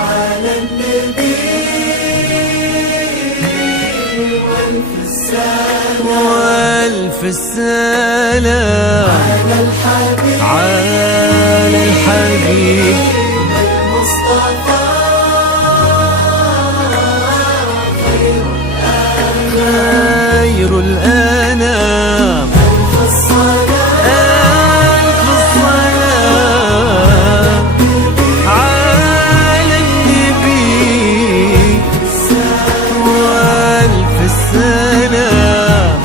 على النبي والف السلام على الحبيب المصطفى خير الأنام. ألف الصلاة على النبي والف السلام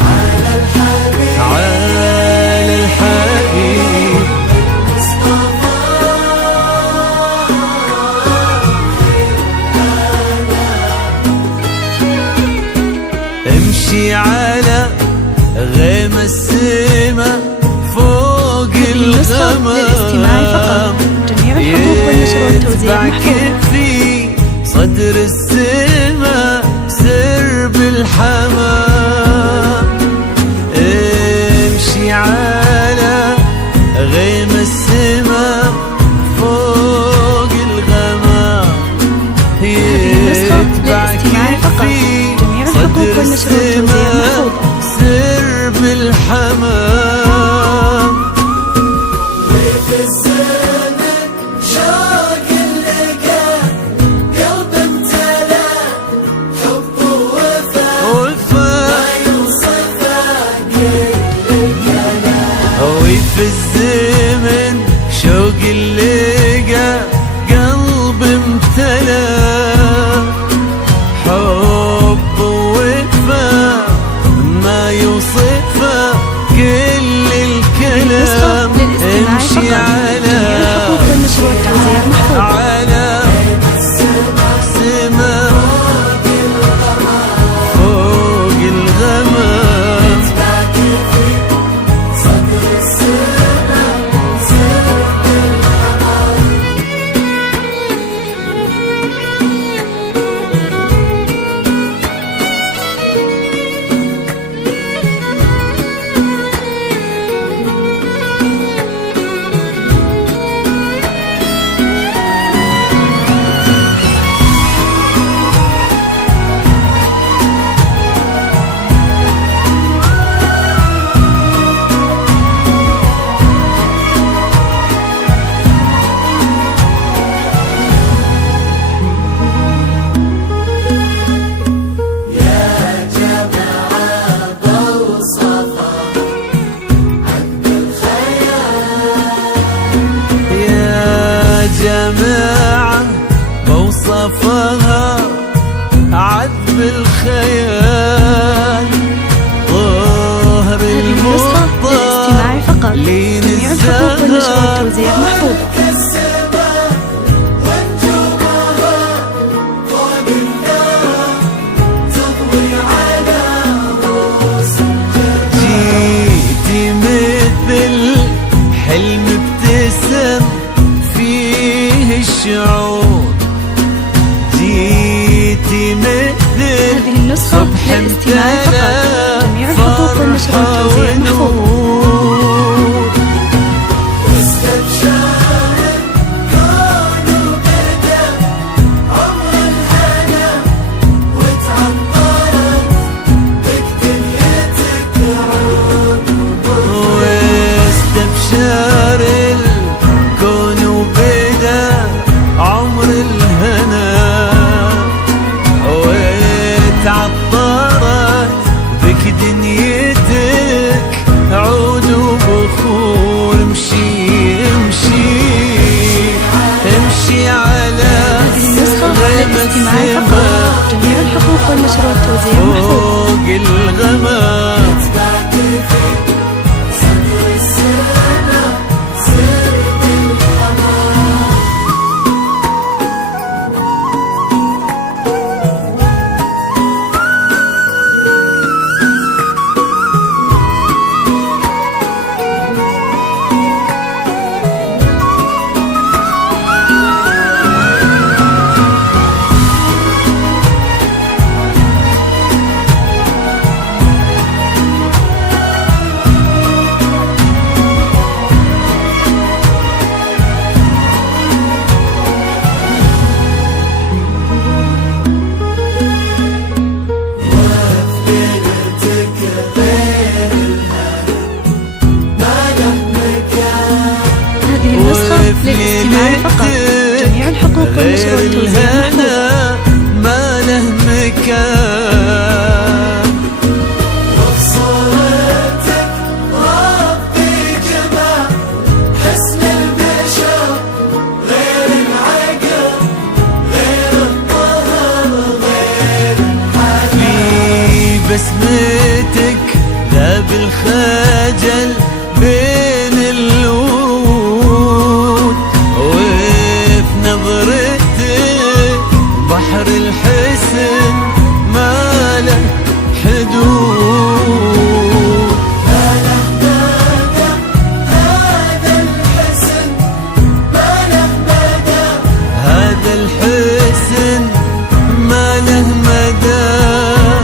على الحبيب امشي على غيم السما فوق الغمام يتبعك في صدر السما سرب الحمام. امشي على غيم السما فوق الغمام يتبعك في صدر السما سرب الحمام. وفي الزمن شوق اللقا قلب امتلا حب ووفا ما يوصف كل كلام. وفي الزمن شوق اللقا قلب امتلا حب ووفا ما يوصف كل الكلام. امشي على سما فوق الغمام جماعة بوصفها عذب الخيال ظهر المطر لين الزهر